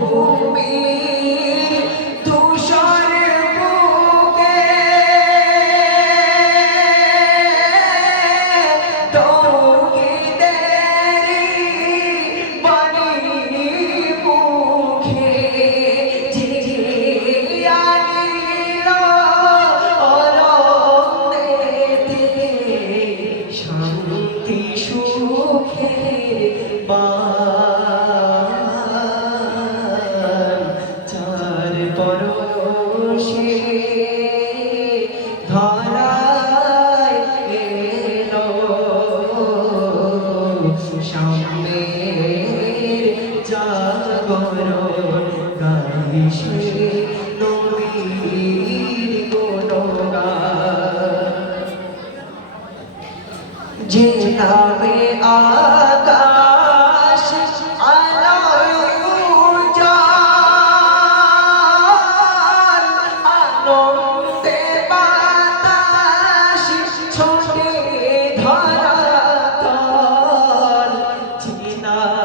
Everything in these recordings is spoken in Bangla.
ভূমি সামনের জাগরণ গাইছে নবীর যে নামে আকাশ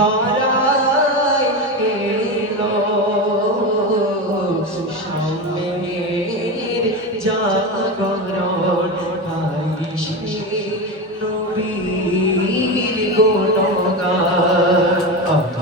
ধরায় এলো সামনের জাগরণ। গাইছে নবী।